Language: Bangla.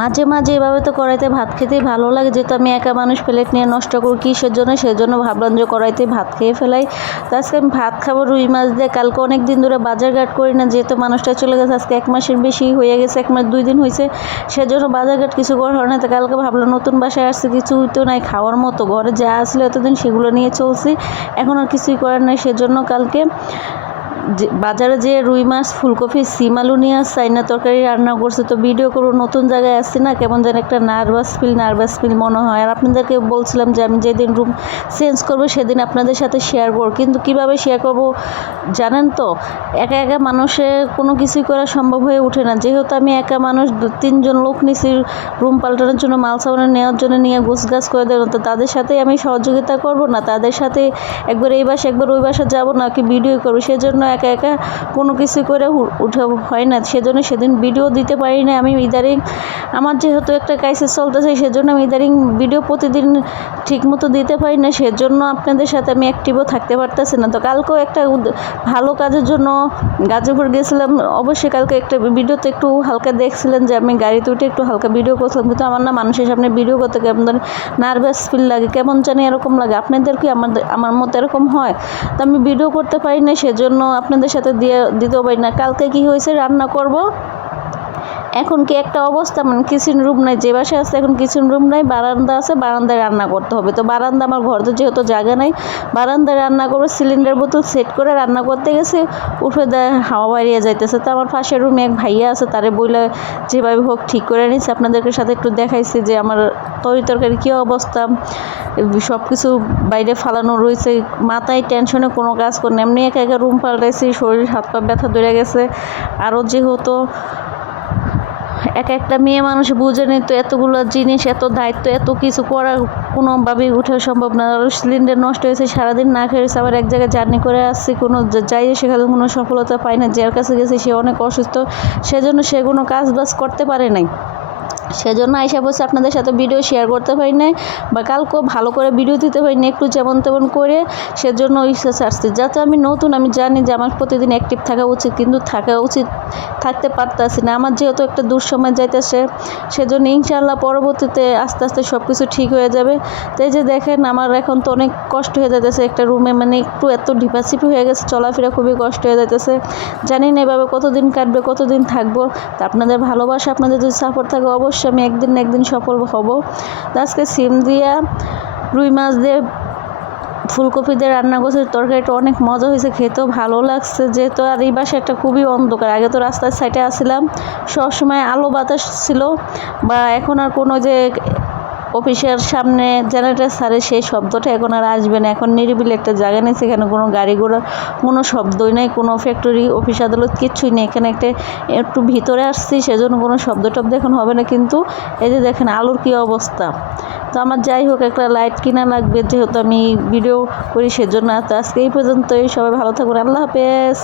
মাঝে মাঝে এভাবে তো কড়াইতে ভাত খেতেই ভালো লাগে, যেহেতু আমি একা মানুষ প্লেট নিয়ে নষ্ট করি কিসের জন্য, সেজন্য ভাবলাম যে কড়াইতে ভাত খেয়ে ফেলাই। তো আজকে আমি ভাত খাবো রুই মাছ দিয়ে। কালকে অনেক দিন ধরে বাজারঘাট করি না, যেহেতু মানুষটা চলে গেছে, আজকে 1 মাসের বেশি হয়ে গেছে, 1 মাস 2 দিন হয়েছে, সেজন্য বাজারঘাট কিছু করা হয় না। তো কালকে ভাবলাম নতুন বাসায় আসছে, কিছু তো নাই খাওয়ার মতো, ঘরে যা আসলে এতদিন সেগুলো নিয়ে চলছি, এখন আর কিছুই করার নাই। সেজন্য কালকে বাজারে যে রুই মাছ, ফুলকপি, সিম আলু নিয়ে আসছে, চাইনা তরকারি রান্না করছে। তো ভিডিও করবো, নতুন জায়গায় আসছি না, কেমন যেন একটা নার্ভাস ফিল মনে হয়। আর আপনাদেরকে বলছিলাম যে আমি যেদিন রুম চেঞ্জ করবো সেদিন আপনাদের সাথে শেয়ার করবো, কিন্তু কিভাবে শেয়ার করব জানেন তো, একা একা মানুষের কোনো কিছুই করা সম্ভব হয়ে ওঠে না। যেহেতু আমি একা মানুষ, 3জন লোক নিছি রুম পাল্টানোর জন্য, মাল সামানা নেওয়ার জন্য, নিয়ে গুছগাছ করে দেবো, তো তাদের সাথেই আমি সহযোগিতা করব না, তাদের সাথে একবার এই বাসা একবার ওই বাসা যাবো না, কি ভিডিও করবো, সেজন্য একা একা কোনো কিছু করে উঠা হয় না। সেজন্য সেদিন ভিডিও দিতে পারি না। আমি ইদারিং আমার যেহেতু একটা ক্রাইসিস চলতেছে, সেজন্য আমি ইদারিং ভিডিও প্রতিদিন ঠিকমতো দিতে পারি না, সেজন্য আপনাদের সাথে আমি অ্যাক্টিভও থাকতে পারতেছি না। তো কালকেও একটা ভালো কাজের জন্য গাজীপুর গেছিলাম, অবশ্যই কালকে একটা ভিডিওতে একটু হালকা দেখছিলেন যে আমি গাড়িতে উঠে একটু হালকা ভিডিও করছিলাম, কিন্তু আমার না মানুষের সামনে ভিডিও করতে কেমন নার্ভাস ফিল লাগে, কেমন জানি এরকম লাগে। আপনাদের কি আমার মতো এরকম হয়? তো আমি ভিডিও করতে পারি না, সেজন্য আপনাদের সাথে দিতেও পারি না। কালকে কি হয়েছে, রান্না করব, এখন কি একটা অবস্থা, মানে কিচেন রুম নাই, যে বাসায় আছে এখন কিচেন রুম নাই, বারান্দা আছে, বারান্দায় রান্না করতে হবে। তো বারান্দা, আমার ঘর তো যেহেতু জায়গা নাই, বারান্দায় রান্না করবো। সিলিন্ডার বোতল সেট করে রান্না করতে গেছে, উঠে দেয় হাওয়া বাড়িয়ে যাইতেছে। তো আমার পাশের রুমে এক ভাইয়া আছে, তারে বইলে যেভাবে হোক ঠিক করে নিচ্ছে। আপনাদেরকে সাথে একটু দেখাইছি যে আমার তরকারি কী অবস্থা, সব কিছু বাইরে ফালানো রয়েছে, মাথায় টেনশনে কোনো কাজ করি না, এমনি একা একা রুম পাল্টাইছি, শরীর হাত পা ব্যথা ধরে গেছে। আরও যেহেতু একটা মেয়ে মানুষ বুঝে নিত, এতগুলো জিনিস, এত দায়িত্ব, এত কিছু করা কোনোভাবেই ওঠা সম্ভব না। সিলিন্ডার নষ্ট হয়েছে, সারাদিন না খেয়েছে, আবার এক জায়গায় জার্নি করে আসছি, কোনো যাই সেখানে কোনো সফলতা পাই না। যার কাছে গেছে সে অনেক অসুস্থ, সেজন্য সে কোনো কাজ বাজ করতে পারে নাই, সেজন্য আইসা বসে আপনাদের সাথে ভিডিও শেয়ার করতে পারি নাই, বা কালকেও ভালো করে ভিডিও দিতে পারি না, একটু যেমন তেমন করে। সেজন্য ইচ্ছা ছাড়ছি, যাতে আমি নতুন, আমি জানি যে আমার প্রতিদিন অ্যাক্টিভ থাকা উচিত, কিন্তু থাকতে পারতেছি না। আমার যেহেতু একটা দুঃসময় যাইতেছে, সেজন্য ইনশাআল্লাহ পরবর্তীতে আস্তে আস্তে সব কিছু ঠিক হয়ে যাবে। তো এই যে দেখেন, আমার এখন তো অনেক কষ্ট হয়ে যাইতেছে একটা রুমে, মানে একটু এত ঢিপাচিপি হয়ে গেছে, চলাফেরা খুবই কষ্ট হয়ে যাইতেছে। জানি না এভাবে কতদিন কাটবে, কতদিন থাকবো। তা আপনাদের ভালোবাসা, আপনাদের যদি সাপোর্ট থাকে, অবশ্যই আমি একদিন না একদিন সফল হব। তো আজকে সিম দিয়া, রুই মাছ দিয়ে, ফুলকপি দিয়ে রান্না করছে, তরকারিটা অনেক মজা হয়েছে, খেতেও ভালো লাগছে। যেহেতু আর এই বাসাটা খুবই অন্ধকার, আগে তো রাস্তার সাইডে আসছিলাম, সবসময় আলো বাতাস ছিল, বা এখন আর কোনো যে অফিসের সামনে জেনারেটর ছাড়ে সেই শব্দটা এখন আর আসবে না। এখন নিরিবিলি একটা জায়গা নেই, সেখানে কোনো গাড়ি ঘোড়ার কোনো শব্দই নেই, কোনো ফ্যাক্টরি, অফিস আদালত কিচ্ছুই নেই। এখানে একটু ভিতরে আসছি, সেজন্য কোনো শব্দ টব্দ এখন হবে না। কিন্তু এই যে দেখেন আলোর কী অবস্থা। তো আমার যাই হোক একটা লাইট কিনা লাগবে, যেহেতু আমি ভিডিও করি সেজন্য। তো আজকে এই পর্যন্তই, সবাই ভালো থাকুন, আল্লাহ হাফেজ।